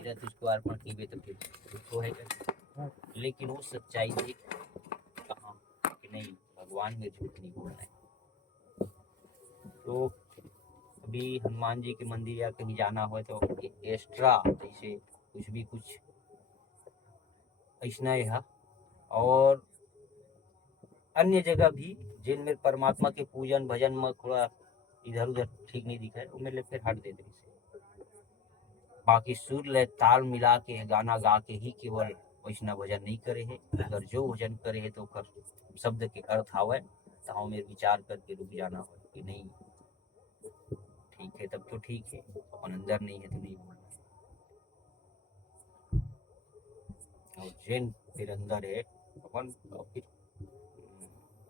तीरथ उसको अर्पण कीबे तो फिर उसको है कर। लेकिन वो सच्चाई देख कहाँ कि नहीं भगवान में झूठ नहीं बोलना है। तो अभी हनुमान जी के मंदिर या कहीं जाना हो तो एक्स्ट्रा जैसे कुछ ऐसा है। और अन्य जगह भी जिनमें परमात्मा के पूजन भजन में थोड़ा इधर उधर ठीक नहीं दिखा है वो मेरे फिर हट दे दे। बाकी सुर ले ताल मिला के गाना गा के ही केवल वैष्णव भजन नहीं करे है। अगर जो भजन करे है तो कर शब्द के अर्थ आवे तो हमें विचार करके रुक जाना हो कि नहीं ठीक है तब तो ठीक है, अपन अंदर नहीं है तो नहीं बोलना है। और जैन फिर अंदर है अपन फिर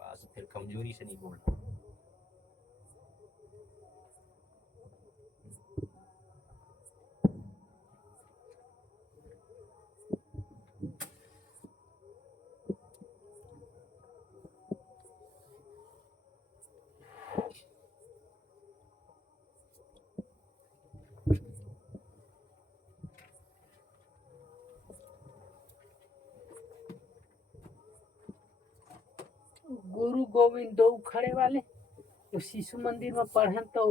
बस फिर कमजोरी से नहीं बोलना। गुरु गोविंद दो खड़े वाले तो शिशु मंदिर में पढ़न तो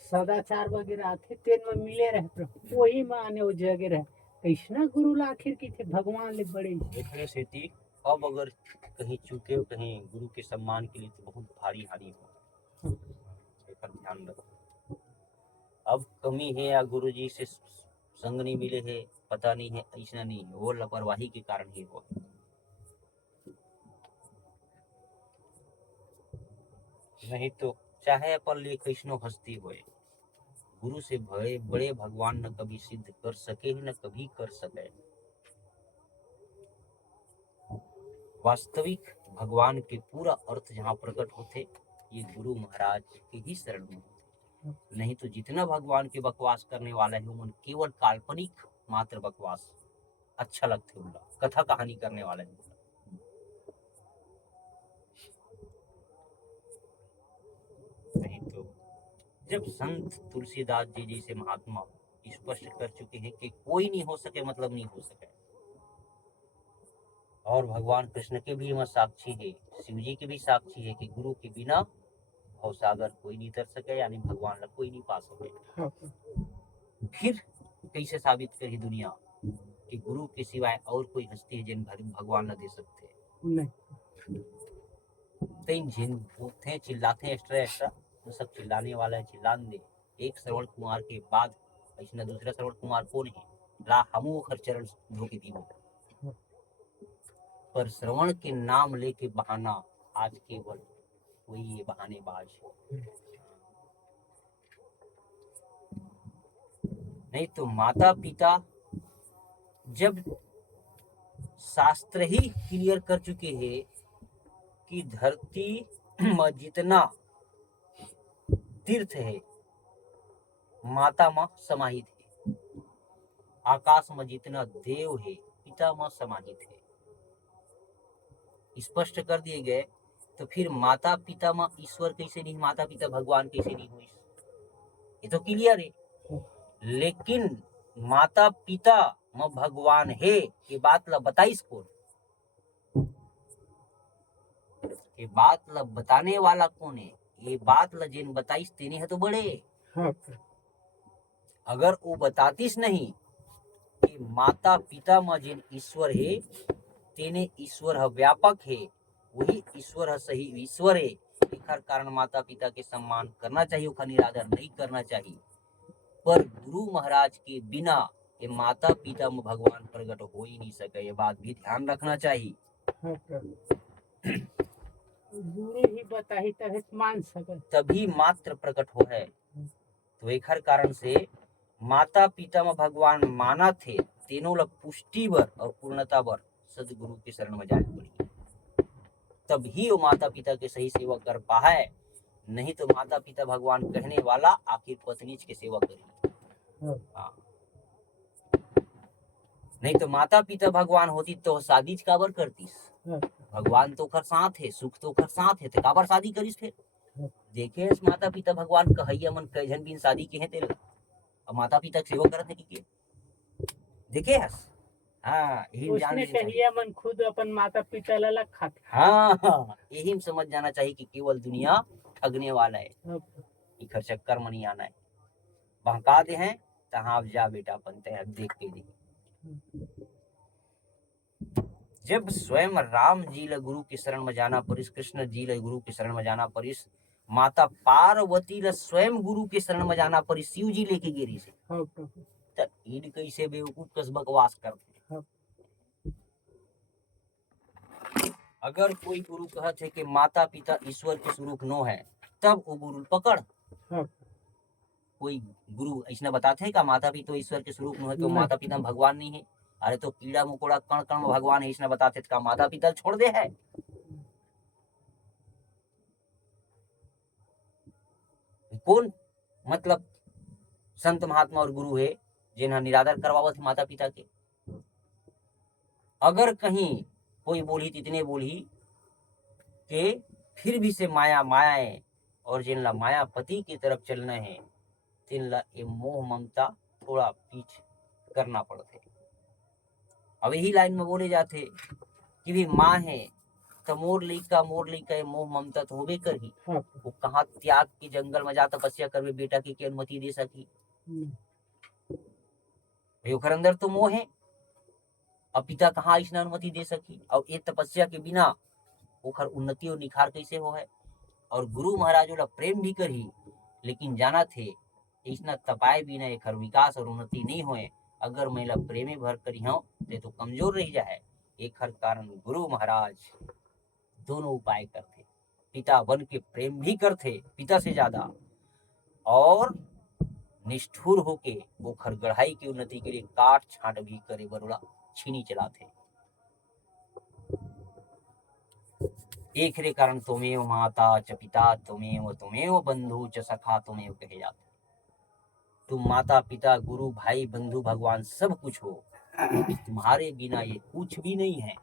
सदाचार वगैरह आते तेन में मिले रहे प्रभु वही माने वो जगह रहे कैसना गुरु ला आखिर की थे भगवान ले बड़े देखने से थी। अब अगर कहीं चूके कहीं गुरु के सम्मान के लिए तो बहुत भारी हानि हो पर ध्यान रखो। अब कमी है या गुरु जी से संग नहीं मिले है पता नहीं है ऐसा नहीं है वो लापरवाही के कारण ही हो। नहीं तो चाहे अपन लिए कैसनो हस्ती होए गुरु से बड़े बड़े भगवान न कभी सिद्ध कर सके न कभी कर सके। वास्तविक भगवान के पूरा अर्थ जहाँ प्रकट होते ये गुरु महाराज के ही शरण में होते। नहीं तो जितना भगवान के बकवास करने वाला है उन केवल काल्पनिक मात्र बकवास अच्छा लगते उनका कथा कहानी करने वाला है। नहीं तो जब संत तुलसीदास जी जैसे महात्मा स्पष्ट कर चुके हैं कि कोई नहीं हो सके मतलब नहीं हो सके। और भगवान कृष्ण के भी साक्षी है शिव जी के भी साक्षी है कि गुरु के बिना भव सागर कोई नहीं तर सके यानी भगवान ला कोई नहीं पा सके। फिर कैसे साबित करी दुनिया कि गुरु के सिवाय और कोई हस्ती है जिन भगवान ला दे सकते नहीं जिन थे चिल्लाते एक्स्ट्रा वो सब चिल्लाने वाला है चिल्लान दे। एक श्रवण कुमार के बाद ऐसा दूसरा श्रवण कुमार कौन है ला हमू हर चरण धोके दीवो। पर श्रवण के नाम लेके बहाना आज केवल वही ये बहानेबाज है। नहीं तो माता पिता जब शास्त्र ही क्लियर कर चुके हैं कि धरती में जितना तीर्थ है माता माँ समाहित है। आकाश में जितना देव है पिता माँ समाहित है स्पष्ट कर दिए गए। तो फिर माता पिता माँ ईश्वर कैसे नहीं माता पिता भगवान कैसे नहीं हुई ये तो क्लियर है। लेकिन माता पिता में भगवान है ये बात ला बताइस कौन ये बात ला बताने वाला कौन है ये बात ला जिन बताइस तेने है तो बड़े। अगर वो बतातीस नहीं कि माता पिता में जिन ईश्वर है तेने ईश्वर व्यापक है वही ईश्वर सही ईश्वर है। एकर कारण माता पिता के सम्मान करना चाहिए उसका निरादर नहीं करना चाहिए। पर गुरु महाराज के बिना ये माता पिता में भगवान प्रकट हो ही नहीं सके ये बात भी ध्यान रखना चाहिए। गुरु ही बताही तभी मान सके तभी मात्र प्रकट हो है। तो एक हर कारण से माता पिता में भगवान माना थे तीनों लोग पुष्टि बर और पूर्णता बर सदगुरु के शरण में जाने पड़ी तभी वो माता पिता के सही सेवा कर पाए। नहीं तो माता पिता भगवान कहने वाला आखिर पत्नीज के सेवा करेगी। नहीं तो माता पिता भगवान होती तो शादी काबर करतीस भगवान तो कर साथ है सुख तो कर साथ है तो काबर शादी करीस फिर देखे माता पिता भगवान कहैया मन कैजन बिन शादी के हैं तेरे और माता पिता की सेवा करत है कि देखे हस। हाँ यही में जान उसने लेना चाहिए। कहिया मन खुद अपन माता पिता ला अलग खाते। हाँ यही में समझ जाना चाहिए कि केवल दुनिया ठगने वाला है, हाँ, इखर चक्कर में नहीं आना है। बहका दे हैं तहाँ जा बेटा बनते हैं, देख के देख। जब स्वयं राम जी ल गुरु के शरण में जाना परिस, कृष्ण जी ल गुरु के शरण में जाना परिस, माता पार्वती ल स्वयं गुरु के शरण में जाना परिस, शिव जी लेके गिरी से हाँ प्रभु। त इन कैसे बेवकूफ कस बकवास करते। हाँ। अगर कोई गुरु कहत है कि माता पिता ईश्वर के स्वरूप नो है, तब वो गुरु पकड़। हाँ। कोई गुरु ऐसा बताते हैं का माता पिता ईश्वर के स्वरूप नो है, तो नहीं। माता पिता भगवान नहीं है। अरे तो कीड़ा मकोड़ा कण कण में भगवान है, इसने बताते का माता पिता छोड़ दे है। कौन मतलब संत महात्मा और गुरु है जिन्हें निरादर करवावत माता पिता के। अगर कहीं कोई बोली इतने बोली कि फिर भी से माया मायाए, और जिनला माया पति की तरफ चलना है तिनला ये मोह ममता थोड़ा पीछ करना पड़ते। अब यही लाइन में बोले जाते कि भी माँ है तो मोर लइका ये मोह ममता तो होबे करही। हाँ। वो कहाँ त्याग के जंगल में जा तपस्या करवे बेटा की अनुमति दे सकी। भाई ओकर अंदर तो मोह है, अब पिता कहाँ इसने अनुमति दे सकी। और ये तपस्या के बिना ओकर उन्नति और निखार कैसे हो है। और गुरु महाराज वाला प्रेम भी करी, लेकिन जाना थे इसना तपाए बिना एक विकास और उन्नति नहीं होए। अगर महिला प्रेमे भर करी हो तो कमजोर रह जाए। एक हर कारण गुरु महाराज दोनों उपाय करते, पिता बन के प्रेम भी करते पिता से ज्यादा, और निष्ठुर होके वो खरगढ़ाई की उन्नति के लिए काट छाट भी करे बरोड़ा छीनी चलाते। एक रे कारण तुमेव माता च पिता तुमेव बंधु च सखा तुमेव कहे जाते। तुम माता पिता गुरु भाई बंधु भगवान सब कुछ हो, तुम्हारे बिना ये कुछ भी नहीं है।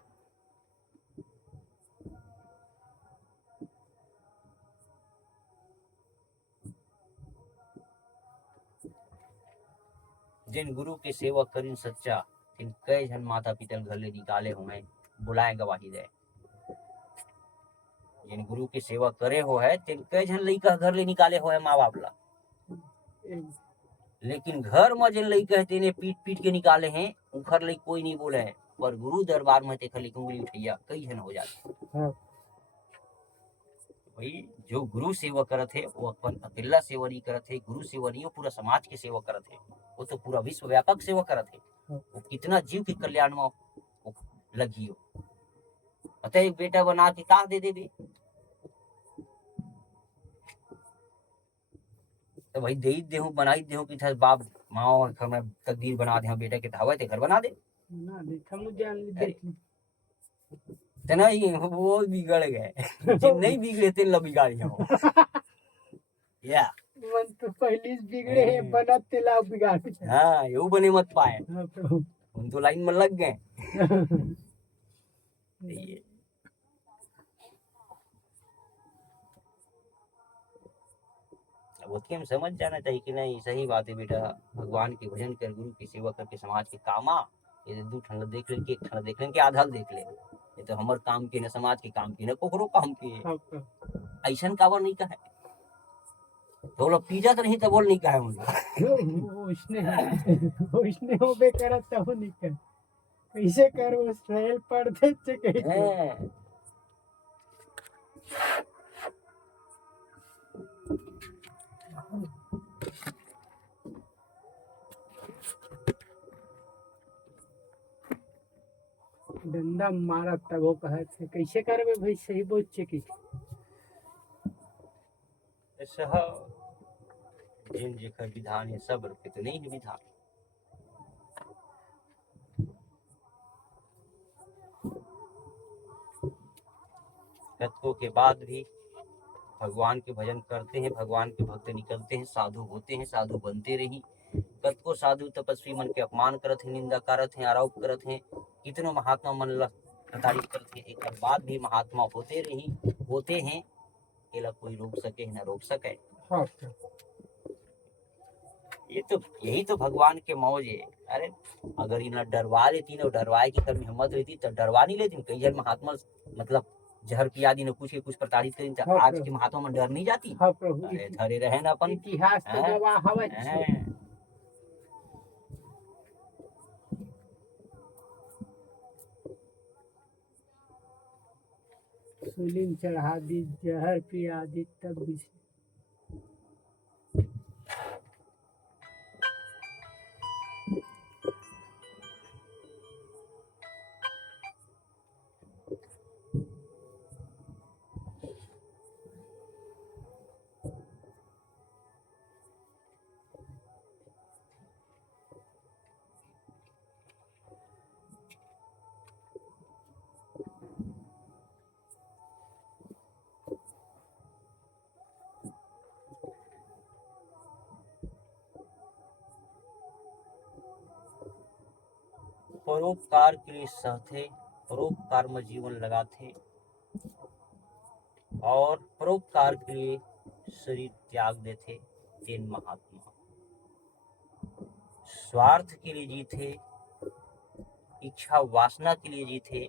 जिन गुरु के सेवा करिन सच्चा, जिन कई जन माता पिता घर ले निकाले हुए बुलाए गवाही दे। जिन गुरु की सेवा करे हो है तिन कई जन लइका घर ले निकाले हो है माँ बाप ला, लेकिन घर में जिन लइका है तेने पीट पीट के निकाले हैं उखर लई कोई नहीं बोले है। पर गुरु दरबार में ते खाली उंगली उठैया कई जन हो जाते। हाँ। भाई जो गुरु सेवा करत है वो अपन अकेला सेवा नहीं करत है, गुरु सेवा नहीं, वो पूरा समाज की सेवा करत है। वो तो पूरा विश्व व्यापक सेवा करत है। वो कितना जीव के कल्याण में वो लगी हो। अतः एक बेटा बना के का दे देबे, तो भाई दे देहूं बनाई देहूं कि बाप माओ घर में तकदीर बना दे बेटा के धावे ते घर बना दे ना देखा मुझे जान देख ली। तो नहीं वो बिगड़ गए जिन नहीं बिगड़े तेन ला बिगाड़ी हो या मन तो पहले से बिगड़े हैं बना तेला बिगाड़। हाँ यू बने मत पाए, हाँ प्रभु। उन तो लाइन में लग गए। ये अब उसके हम समझ जाना चाहिए कि नहीं सही बात है बेटा, भगवान के भजन कर गुरु की सेवा करके समाज के काम आ। ये दू ठंडा देख लें कि एक ठंडा देख लें कि आधा देख ले, ये तो हमारे काम के न समाज के काम की न कोकरो काम की। ऐसा काबर नहीं कहे तो लोग पीजत नहीं तो बोल नहीं कहे उसने हो बे करत तब नहीं कर कैसे कर वो सहल पड़ते से कैसे। डंडा मारा तब वो कहते कैसे करबे भाई सही बोल के ऐसा जिन जेकर विधान है सब के तो नहीं है विधान। तत्वों के बाद भी भगवान के भजन करते हैं, भगवान के भक्त निकलते हैं, साधु होते हैं, साधु बनते रही। कतको साधु तपस्वी मन के अपमान करत हैं, निंदा करत हैं, आरोप करत हैं, कितनों महात्मा मन ला तारीफ करते हैं। एक बाद भी महात्मा होते हैं, एला कोई रोक सके न रोक सके। ये तो यही तो भगवान के मौज है। अरे अगर इन्हें डरवा लेती ना, डरवाए की कभी हिम्मत रहती तो डरवा नहीं लेती। कई जन महात्मा मतलब जहर पिया दी न कुछ प्रताड़ित करी तो हाँ आज के प्रभु, महात्मा में डर नहीं जाती। हाँ प्रभु, अरे धरे रहे ना अपन। इतिहास तो हैं? गवाह हवा छे। हैं? सूलीम चढ़ा दी, जहर पिया दी, तब भी परोपकार के लिए सहते, परोपकार में जीवन लगाते और परोपकार के लिए शरीर त्याग देते। तीन महात्मा स्वार्थ के लिए जीते, इच्छा वासना के लिए जीते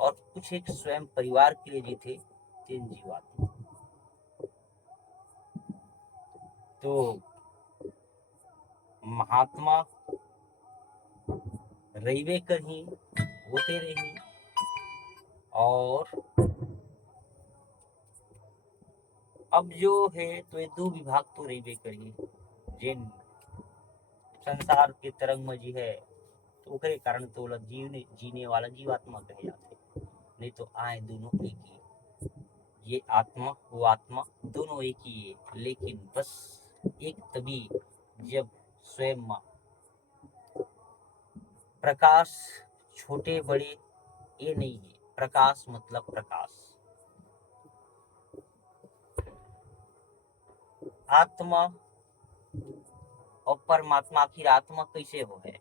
और कुछ एक स्वयं परिवार के लिए जीते। तीन जीवात्मा। तो महात्मा रहीबे कहीं होते रही और अब जो है तो ये दो विभाग तो रहीबे करी। जिन संसार के तरंग में जी है तो ओकरे कारण तो जीने वाला जीवात्मा कहे जाते। नहीं तो आए दोनों एक ही, ये आत्मा वो आत्मा दोनों एक ही है। लेकिन बस एक तभी जब स्वयं प्रकाश छोटे बड़े ये नहीं है। प्रकाश मतलब प्रकाश। आत्मा और परमात्मा, आखिर आत्मा कैसे हो है?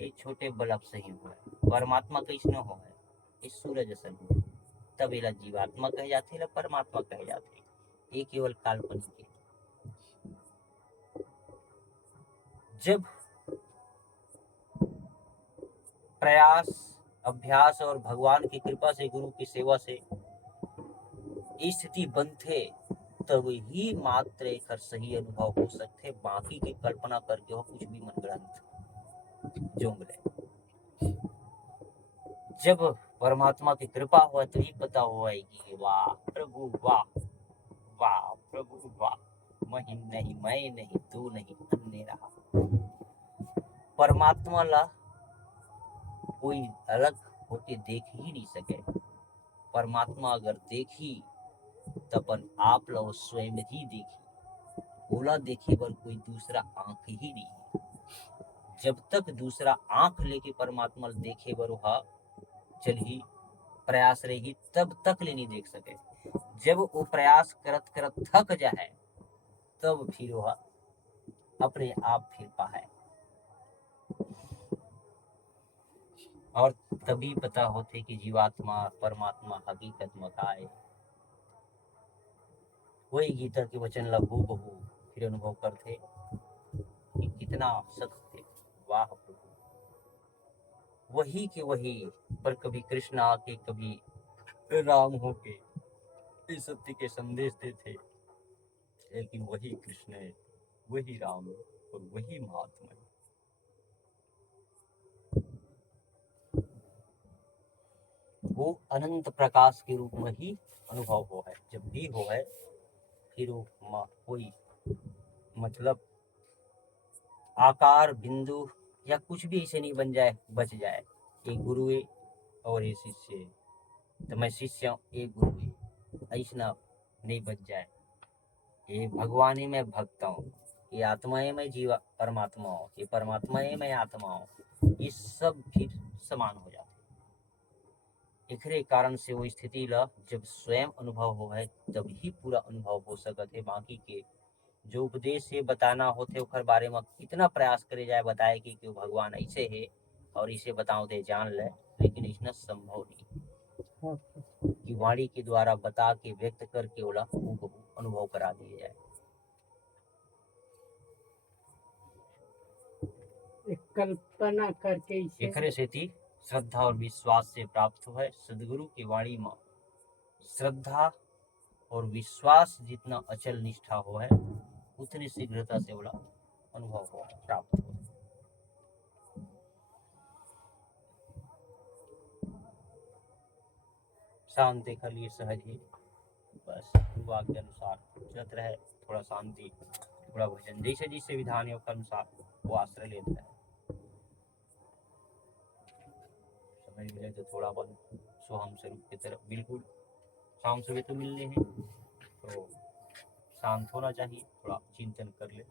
ये छोटे बल्ब से ही हो है। परमात्मा कैसे हो है? इस सूरज से हो। तब एला जीवात्मा कहे जाते, ला परमात्मा कहे जाते। ये केवल काल्पनिक है। जब प्रयास अभ्यास और भगवान की कृपा से गुरु की सेवा से स्थिति बनते तब ही मात्र एक सही अनुभव हो सकते। बाकी की कल्पना करके हो कुछ भी मन ग्रंथ जोंग ले। जब परमात्मा की कृपा हुआ तो ही पता हुआ कि वाह प्रभु वाह, वाह प्रभु वाह, मैं नहीं तू नहीं अन्य रहा। परमात्मा ला कोई अलग होके देख ही नहीं सके। परमात्मा अगर देखी तो अपन आप लो स्वयं ही देखी। ओला देखे बर कोई दूसरा आंख ही नहीं है। जब तक दूसरा आंख लेके परमात्मा देखे बर वह चल ही प्रयास रही तब तक ले नहीं देख सके। जब वो प्रयास करत करत थक जाए तब फिर वह अपने आप फिर पाए और तभी पता होते कि जीवात्मा परमात्मा हकीकत में का है। वही गीता के वचन लघु बहु फिर अनुभव करते कि कितना सत्य थे। वाह प्रभु, वही के वही, पर कभी कृष्ण आके कभी राम होके इस सत्य के संदेश देते। लेकिन वही कृष्ण है, वही राम और वही महात्मा है। वो अनंत प्रकाश के रूप में ही अनुभव हो है। जब भी हो है फिर वो कोई मतलब आकार बिंदु या कुछ भी ऐसे नहीं बन जाए बच जाए। एक गुरु है और ये शिष्य है, तो मैं शिष्य हूँ एक गुरु है, ऐसा नहीं बच जाए। ये भगवान ही मैं भक्त हूँ, ये आत्मा है मैं जीवा परमात्मा हूँ, ये परमात्मा है मैं आत्मा हूँ। ये सब फिर समान हो जाते। एकरे कारण से वो स्थिति ला जब स्वयं अनुभव हो है तब ही पूरा अनुभव हो सकते। बाकी के जो उपदेश से बताना होते ओकर बारे में कितना प्रयास करे जाए बताए कि भगवान ऐसे है और इसे बताओ दे जान ले, लेकिन इतना संभव नहीं कि वाणी के द्वारा बता के व्यक्त करके ओला अनुभव करा दिया जाए। एक कल्पना करके इसे एकरे सेती श्रद्धा और विश्वास से प्राप्त है। सदगुरु की वाणी में श्रद्धा और विश्वास जितना अचल निष्ठा हो है उतनी शीघ्रता से बड़ा अनुभव हो प्राप्त हो। शांति के लिए सहज ही बस गुरुआ के अनुसार चलत रहे, थोड़ा शांति थोड़ा भजन, जैसे जैसे विधान है उसके अनुसार वो आश्रय लेता है। समय मिले तो थोड़ा बहुत सोहम स्वरूप की तरफ बिल्कुल शाम सुबह तो मिलने हैं तो शांत होना चाहिए, थोड़ा चिंतन कर ले।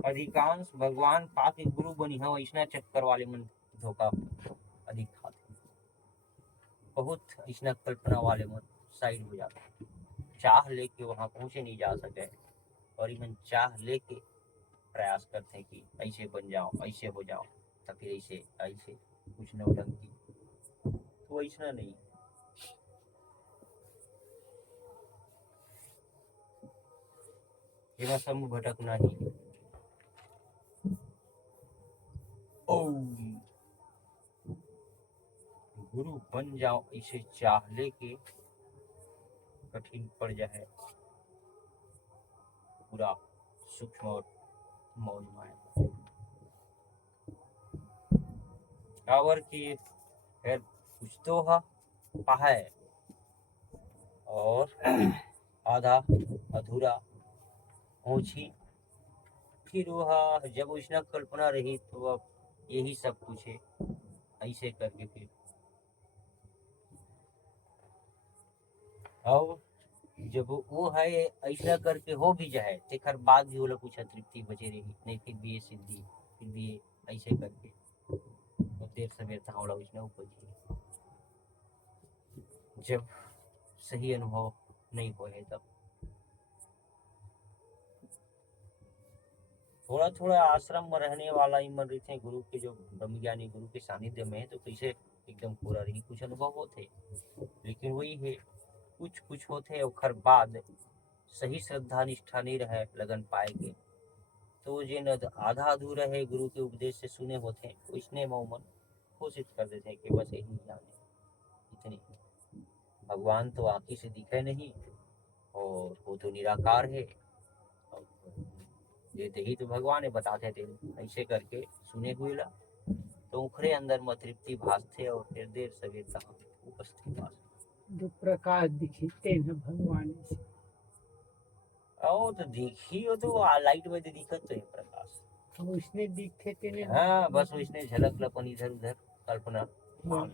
अधिकांश भगवान पाके गुरु बनी है वैष्णव चक्कर वाले मन धोखा अधिक खाते, बहुत वैष्णव कल्पना वाले मन साइड हो जाते, चाह लेके वहां पहुंचे नहीं जा सके और इमन चाह लेके प्रयास करते हैं कि ऐसे बन जाओ ऐसे हो जाओ तो फिर ऐसे ऐसे कुछ नौटंकी, तो वैष्णव नहीं। एवं सब भटकना ही। ओम गुरु बन जाओ इसे चाह लेके कठिन पड़ जाए, पूरा सूक्ष्म और मौन माया कावर की फिर कुछ तो है और आधा अधूरा पहुंची, फिर वह जब उसने कल्पना रही तो अब यही सब कुछ है, ऐसे करके फिर और जब वो है ऐसा करके हो भी जाए तेकर बाद भी वो लोग कुछ तृप्ति बचे रही नहीं, फिर भी ये सिद्धि फिर भी ये ऐसे करके तो देर सवेर था वाला उसने उपजी जब सही अनुभव नहीं हो है तब थोड़ा थोड़ा आश्रम में रहने वाला ही मन रहे थे गुरु के जो ब्रह्मज्ञानी गुरु के सानिध्य में है तो कैसे एकदम पूरा रही कुछ अनुभव होते, लेकिन वही है कुछ कुछ होते और बाद सही श्रद्धा निष्ठा नहीं रहे लगन पाएंगे तो जिन आधा अधूरा है गुरु के उपदेश से सुने होते हैं उसने मन घोषित कर देते हैं कि बस यही जाने इतनी, भगवान तो आंखी से दिखे नहीं और वो तो निराकार है और देते ही तो भगवान है बताते थे ऐसे करके सुने हुए ला तो उखरे अंदर में तृप्ति भासते और फिर देर सवेर तक उपस्थित जो प्रकाश दिखते हैं भगवान से और तो देखिए तो लाइट में तो दिखत तो है प्रकाश, तो उसने दिखे तेने हाँ बस उसने झलक लपन इधर उधर कल्पना मान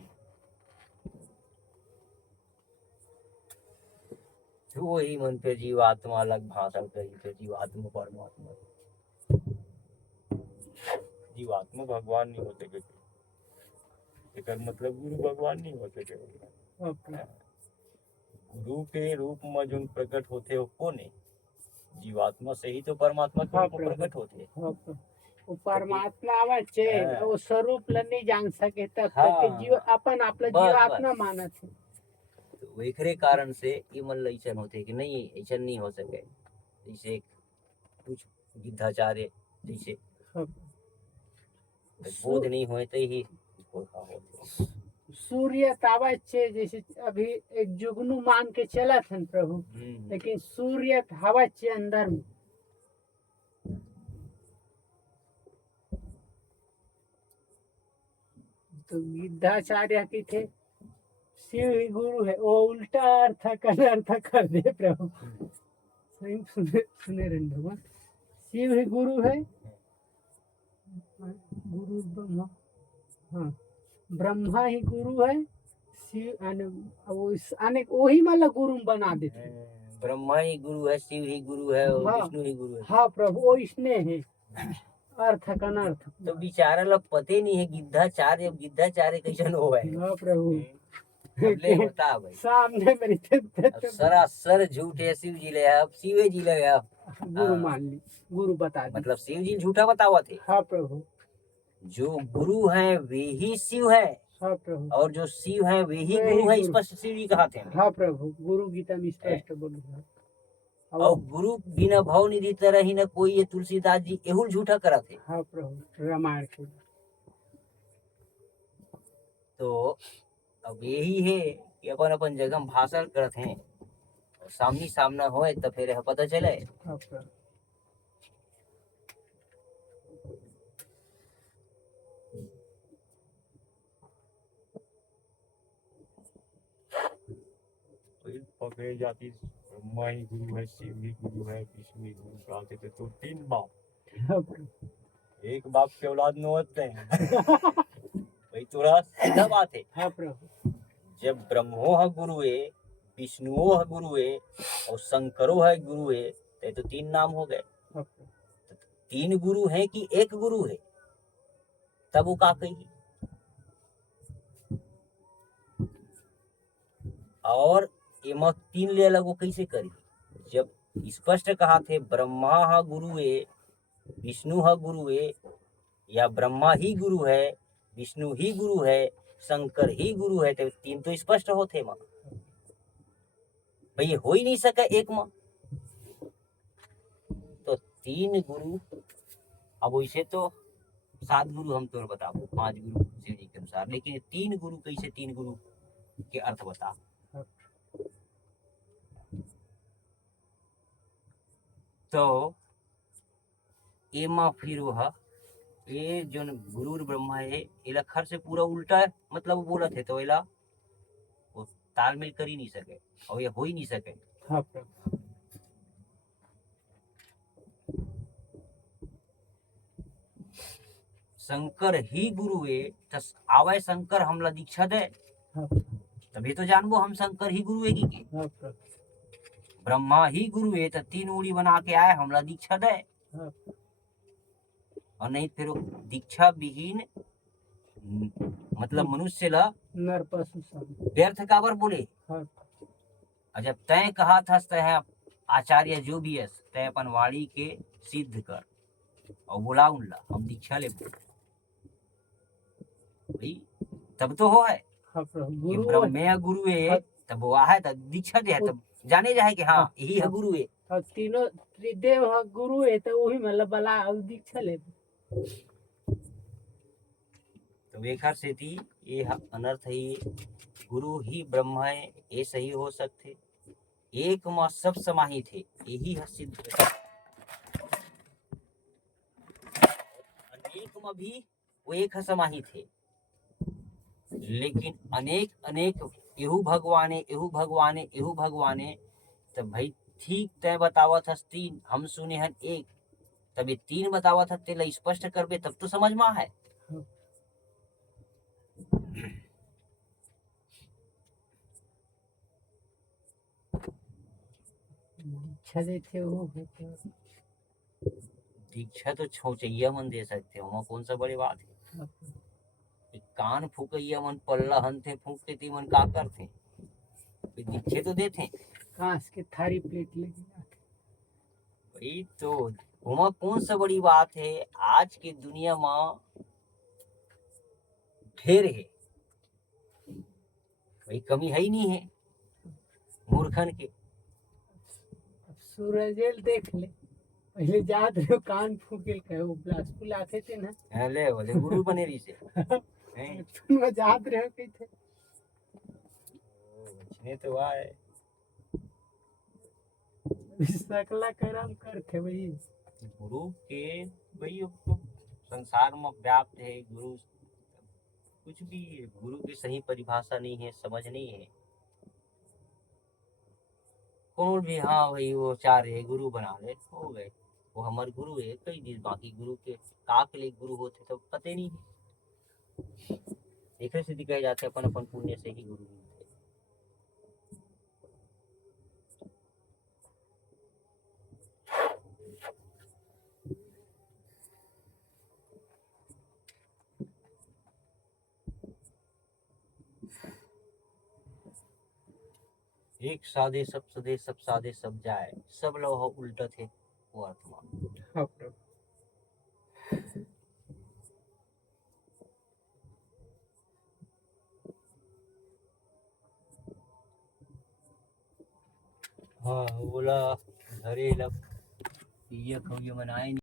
तो वही मन पे जीवात्मा अलग भाषा करी तो जीवात्मा परमात्मा, जीवात्मा भगवान नहीं हो सके एक मतलब गुरु भगवान नहीं हो सके, गुरु के रूप में जो प्रकट होते हो कोने जीवात्मा से ही तो परमात्मा के रूप में प्रकट होते, वो परमात्मा आवे छे वो स्वरूप ल नहीं जान सके तब तक जीव अपन आपला जीवात्मा मानत है तो एकरे कारण से ये मन लइचन होते कि नहीं ऐसा नहीं हो सके, जैसे कुछ गिद्धाचार्य जैसे बोध नहीं होए तो ही धोखा होते। सूर्य तावा छे जैसे अभी एक जुगनू मान के चला था प्रभु, लेकिन सूर्य हवा छे अंदर में तो गिद्धाचार्य की थे शिव ही गुरु है वो उल्टा अर्थ कर दे प्रभु सही सुने रहे शिव ही गुरु है गुरु ब्रह्मा, हाँ ब्रह्मा ही गुरु है शिव अनेक वही मतलब गुरु बना देते, ब्रह्मा ही गुरु है शिव ही गुरु है और विष्णु ही गुरु है, हाँ प्रभु वो इसने है अर्थ का अनर्थ। तो बेचारा ला पते नहीं है गिद्धाचार्य गिद्धाचार्य कैसन हो है। हाँ प्रभु। अब ले बता भाई, सामने मेरे अब सरासर झूठ है शिव जी ले अब शिवे जी ले अब गुरु मान ली, गुरु बता दी। मतलब शिव जी झूठा बतावा थे। हाँ प्रभु। जो गुरु हैं वे ही शिव है, हाँ प्रभु। और जो शिव है वे ही वही गुरु है, गुरु। स्पष्ट शिव जी कहा थे। हाँ प्रभु, गुरु गीता में स्पष्ट बोले हैं। और गुरु बिना भाव निधि तरह ही न कोई, ये तुलसीदास जी एहुल झूठा करा थे। हाँ प्रभु, रामायण के। तो अब यही है कि अपन अपन जगह में भाषण करते हैं और सामनी सामना होए तो फिर यह पता चले। हाँ प्रभु। पकड़े जाती ब्रह्मा ही गुरु है, शिव ही गुरु है, विष्णु ही गुरु कहते थे। तो तीन बाप, हाँ प्रभु। एक बाप के औलाद में होते हैं। वही थोड़ा सीधा बात है। हाँ प्रभु। जब ब्रह्मो है गुरु है, विष्णुओ है गुरु है और शंकरो है गुरु है, तो तीन नाम हो गए। हाँ प्रभु। तीन गुरु है कि एक गुरु है, तब वो का कही। और एमा तीन ले अलग वो कैसे करी, जब स्पष्ट कहा थे ब्रह्मा हा गुरु है, विष्णु हा गुरु है, या ब्रह्मा ही गुरु है, विष्णु ही गुरु है, शंकर ही गुरु है, तो तीन तो स्पष्ट होते मां भाई, हो ही नहीं सका एक मां। तो तीन गुरु, अब वैसे तो 7 गुरु हम तो बता 5 गुरु शिव जी के अनुसार, लेकिन तीन गुरु कैसे, तीन गुरु के अर्थ बता। तो एमा फिर वह ये जो गुरु ब्रह्मा है इला खर से पूरा उल्टा है, मतलब बोला थे तो इला वो तालमेल कर ही नहीं सके और ये हो ही नहीं सके। हाँ प्रभु। शंकर ही गुरु है, तो आवे शंकर हमला दीक्षा दे, हाँ तभी तो जानबो हम शंकर ही गुरु है की। हाँ प्रभु। ब्रह्मा ही गुरु है तो तीन उड़ी बना के आए हमला दीक्षा दे, हाँ। और नहीं फिर दीक्षा विहीन मतलब मनुष्य ला नर पशु सब व्यर्थ काबर बोले। हाँ। और जब तय कहा था तय आचार्य जो भी है तय अपन वाणी के सिद्ध कर और बोला उनला हम दीक्षा ले भाई, तब तो हो है हाँ प्रभु। कि गुरु ब्रह्म गुरु है, तब वो है तब दीक्षा दे, तब जाने जाए कि हाँ यही है गुरु है। और तीनों त्रिदेव है गुरु है, तो वही मतलब बला और दीक्षा ले। तो बेकार से थी ये अनर्थ है, गुरु ही ब्रह्म है ये सही हो सकते, एक माँ सब समाहित है यही है सिद्ध। अनेक में भी वो एक समाहित है, लेकिन अनेक अनेक एहू भगवाने एहू भगवाने एहू भगवाने, तो भाई ठीक तय बतावत हस तीन, हम सुने हन एक, तब ये तीन बतावत हस तेला स्पष्ट करबे तब तो समझ में है। दीक्षा देते वो होते। दीक्षा तो छौचैया मन दे सकते हो, कौन सा बड़ी बात है। कान फूकैया मन पल्ला हनथे फूकते ती मन का करते, दीक्षे तो देते कांच के थारी प्लेट लगी भाई। तो वहाँ कौन सा बड़ी बात है, आज की दुनिया में ढेर है भाई, कमी है ही नहीं है मूर्खन के। सूरजेल देख ले, पहले जात रहे कान फूकेल कहे वो प्लास फुलाते थे ना, ले बोले गुरु बने रही से तुम जात रहे के थे बचने तो आए सकला करम करते भाई। गुरु के भाई अब तो संसार में व्याप्त है गुरु, कुछ भी गुरु की सही परिभाषा नहीं है, समझ नहीं है। कौन भी हाँ भाई वो चाह रहे गुरु बना ले, हो गए वो हमारे गुरु है, कई दिन बाकी गुरु के का के लिए गुरु होते तो पता नहीं है। एक से दिखाए जाते अपन अपन पुण्य से ही गुरु मिलते। एक साधे सब सदे सब साधे सब जाए, सब लोग उल्टा थे वो आत्मा। हाँ प्रभु। हाँ बोला घरे लग ये मनाए